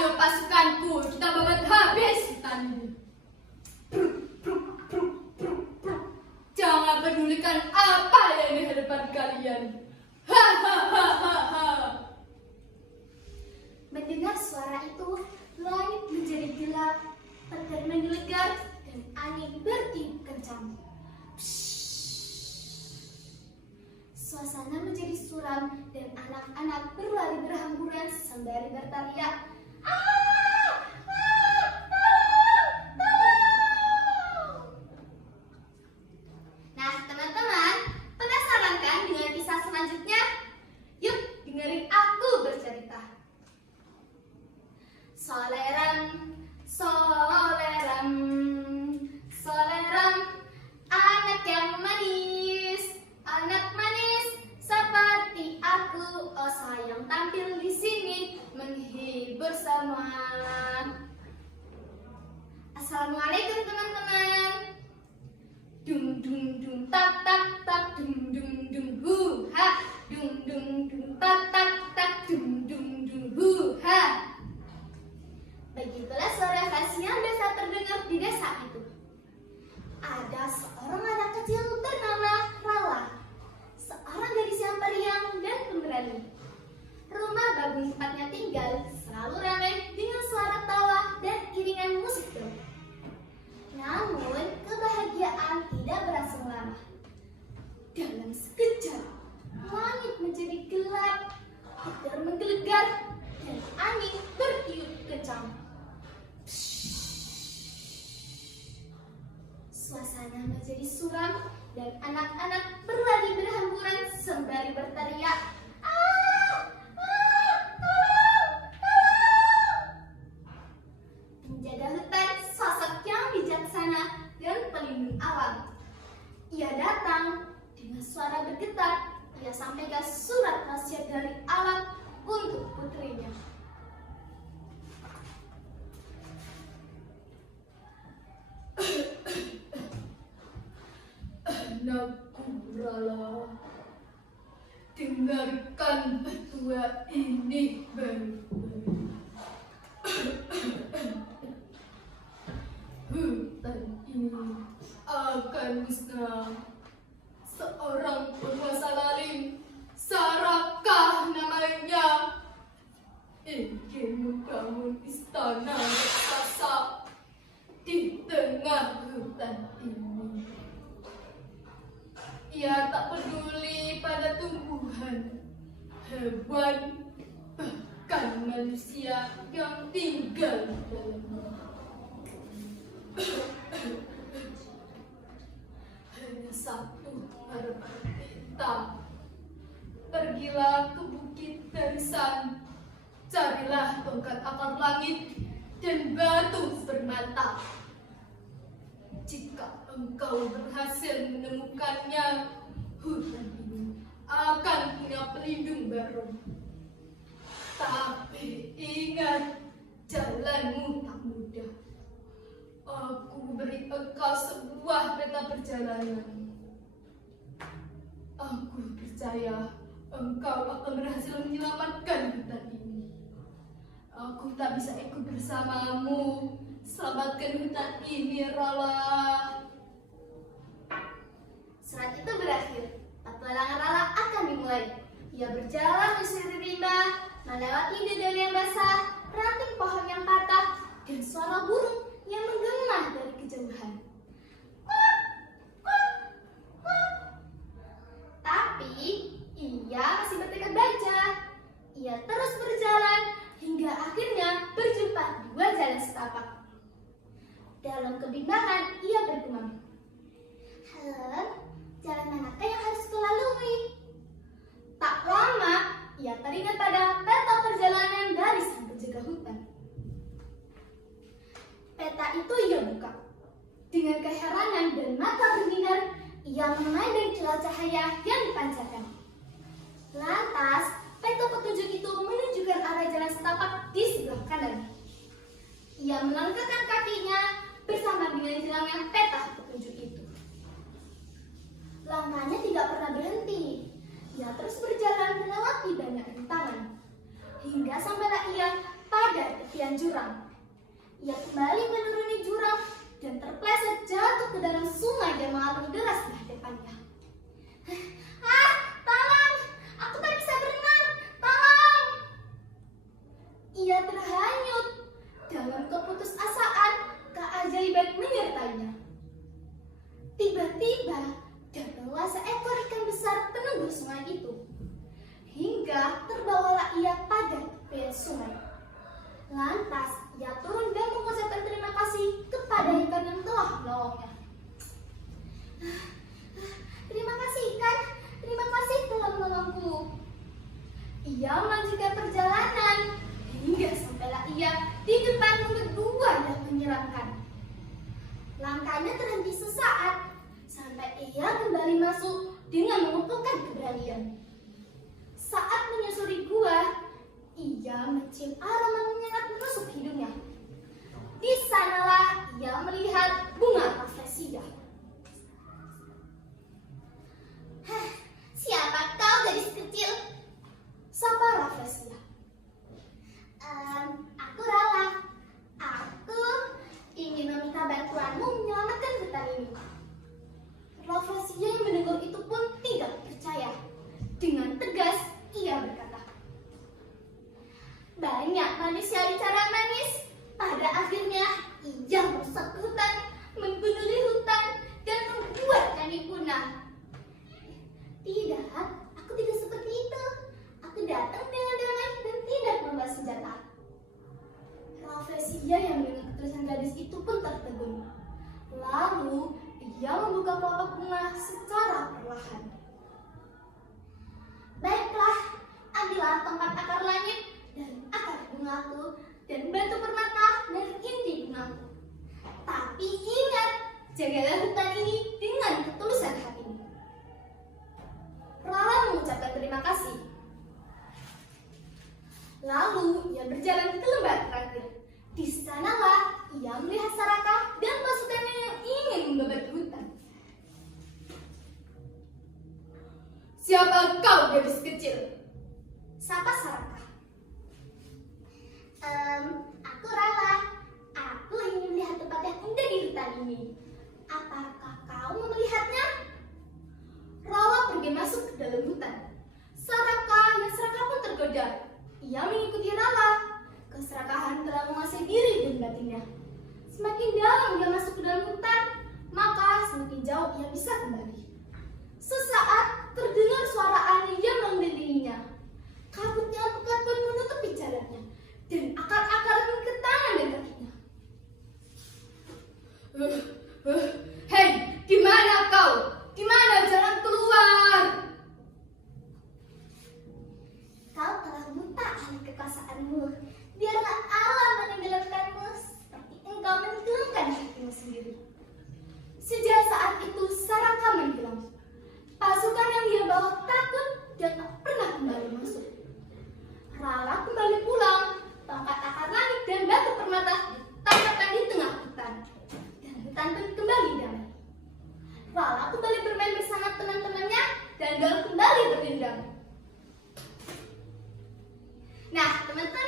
Ayo pasukanku, kita babat habis hutan ini. Jangan pedulikan apa yang di hadapan kalian. Hahaha. Mendengar suara itu, langit menjadi gelap, petir menggelegar, dan angin bertiup kencang. Suasana menjadi suram dan anak-anak berlari berhamburan sembari berteriak, "Ah! Ah! Tolong! Tolong!" Nah, teman-teman, penasaran kan dengan kisah selanjutnya? Yuk, dengerin aku bercerita. Soleram, soleram, soleram, anak yang manis, anak manis seperti aku. Oh sayang, tampil di sini menghibur semua. Assalamualaikum teman-teman. Dung dung dung tak tak tak dung dung dung hu ha, dung dung dung tak tak tak dung dung dung hu ha. Begitulah suara khas yang biasa terdengar di desa itu. Ada seorang anak kecil bernama Rala, seorang gadis yang periang dan pemberani. Rumah babung tempatnya tinggal selalu ramai dengan suara tawa dan iringan musik drum. Namun kebahagiaan tidak berlangsung lama. Dalam sekejap, langit menjadi gelap, petir menggelegar, dan angin bertiup kencang. Suasana menjadi suram dan anak-anak berlari berhamburan sembari berteriak, "Ah! Ah! Tolong! Tolong!" Penjaga hutan, sosok yang bijaksana dan pelindung alam. Ia datang dengan suara bergetar. Ia sampaikan surat wasiat dari alam untuk putrinya. Anakku Rala, dengarkan petua ini baik-baik. Hutan ini akan musnah. Seorang penguasa lalim, Sarakah namanya, ingin membangun istana raksasa di tengah hutan ini. Ia tak peduli pada tumbuhan, hewan, bahkan manusia yang tinggal di dalamnya. Hanya satu harapan kita. Pergilah ke bukit Darisan, carilah tongkat akar langit dan batu permata. Jika engkau berhasil menemukannya, hutan ini akan punya pelindung baru. Tapi ingat, jalanmu tak mudah. Aku beri engkau sebuah peta perjalanan. Aku percaya engkau akan berhasil menyelamatkan hutan ini. Aku tak bisa ikut bersamamu. Selamatkan hutan ini, Rala. Surat itu berakhir. Petualangan Rala akan dimulai. Ia berjalan menyusuri rimba, melewati dedaunan yang basah, ranting pohon yang patah, dan suara burung yang menggema dari kejauhan. Kuk, kuk, kuk. Tapi ia masih bertekad baja. Ia terus berjalan hingga akhirnya berjumpa dua jalan setapak. Dalam kebimbangan ia bergumam, "Halo, jalan manakah yang harus kulalui?" Tak lama ia teringat pada peta perjalanan dari sang penjaga hutan. Peta itu ia buka. Dengan keheranan dan mata berbinar, ia memandang kilat cahaya yang dipancarkan. Lantas, peta petunjuk itu menunjukkan arah jalan setapak di sebelah kanan. Ia melangkahkan kakinya bersama dengan hilangnya peta petunjuk itu. Langkahnya tidak pernah berhenti. Ia terus berjalan melewati banyak rintangan, hingga sampailah ia pada tepian sekian jurang. Ia kembali menuruni jurang dan terpleset jatuh ke dalam sungai yang mengalir deras di hadapannya. Ah, tolong! Aku tak bisa berenang! Tolong! Ia terhanyut. Dalam keputusasaan, keajaiban menyertainya. Tiba-tiba, datanglah seekor ikan besar penunggu sungai itu. Hingga terbawalah ia pada tepian sungai. Lantas, ia turun dan mengucapkan terima kasih kepada ikan yang telah menolongnya. Terima kasih ikan, terima kasih telah menolongku. Ia melanjutkan perjalanan hingga sampailah ia di depan kedua yang menyeramkan. Langkahnya terhenti sesaat sampai ia kembali masuk dengan mengumpulkan keberanian. Saat menyusuri gua, ia mencium aroma menyengat menusuk hidungnya. Di sanalah ia melihat bunga rafflesia. Siapa kau gadis kecil? Sapa rafflesia. Aku Rala. Aku ingin meminta bantuanmu menyelamatkan hutan ini. Rafflesia yang mendengar itu pun tidak percaya. Dengan tegas, ia berkata, banyak manusia bicara manis. Pada akhirnya, ia merusak hutan, membunuh hutan, dan membuat kami punah. Tidak, aku tidak seperti itu. Aku datang dengan damai dan tidak membawa senjata. Rafflesia yang mendengar keterangan gadis itu pun tertegun. Lalu, ia membuka kelopak bunga secara perlahan. Baiklah, ambillah tongkat akar langit dan akar bungaku dan batu permata dan inti bungaku. Tapi ingat, jagalah hutan ini dengan ketulusan hatimu. Rala mengucapkan terima kasih. Lalu ia berjalan ke lembah terakhir. Di sanalah ia melihat Saraka dan pasukannya yang ingin membabat hutan. Siapa kau, gadis kecil? Sapa Saraka. Aku Rala. Aku ingin melihat tempat yang indah di hutan ini. Apakah kau mau melihatnya? Rala pergi masuk ke dalam hutan. Saraka pun tergoda. Ia mengikuti Rala. Keserakahan telah menguasai diri dan batinnya. Semakin dalam ia masuk ke dalam hutan, maka semakin jauh ia bisa kembali. Sesaat terdengar suara aneh yang mengelilinginya. Kabut yang pekat pun menutupi jalannya, dan akar-akar mengikat tangan dan kakinya. Hei, di mana kau? Di mana jalan keluar? Kau telah buta oleh kekuasaanmu. Biarlah alam menenggelamkanmu seperti engkau menenggelamkan hatimu sendiri. Sejak saat itu Saraka menghilang. Pasukan yang dia bawa takut dan tak pernah kembali masuk. Rala kembali pulang. Tongkat akar langit dan batu permata ditangkapkan di tengah hutan. Dan hutan pun kembali damai. Rala kembali bermain bersama teman-temannya dan Gal kembali berdendam. Nah, teman-teman,